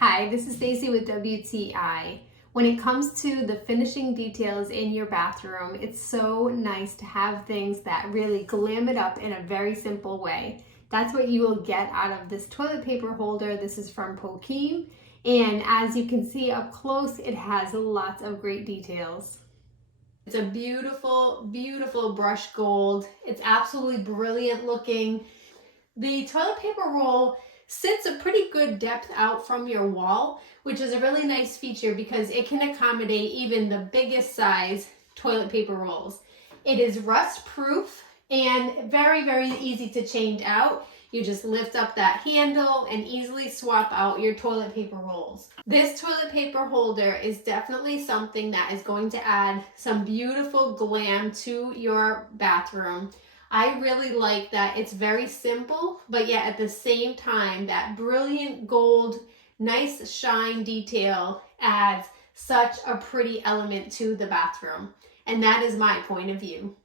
Hi, this is Stacy with WTI. When it comes to the finishing details in your bathroom, it's so nice to have things that really glam it up in a very simple way. That's what you will get out of this toilet paper holder. This is from POKIM, and as you can see up close, it has lots of great details. It's a beautiful, beautiful brushed gold. It's absolutely brilliant looking. The toilet paper roll sits a pretty good depth out from your wall, which is a really nice feature because it can accommodate even the biggest size toilet paper rolls. It is rust proof and very, very easy to change out. You just lift up that handle and easily swap out your toilet paper rolls. This toilet paper holder is definitely something that is going to add some beautiful glam to your bathroom. I really like that it's very simple, but yet at the same time, that brilliant gold, nice shine detail adds such a pretty element to the bathroom. And that is my point of view.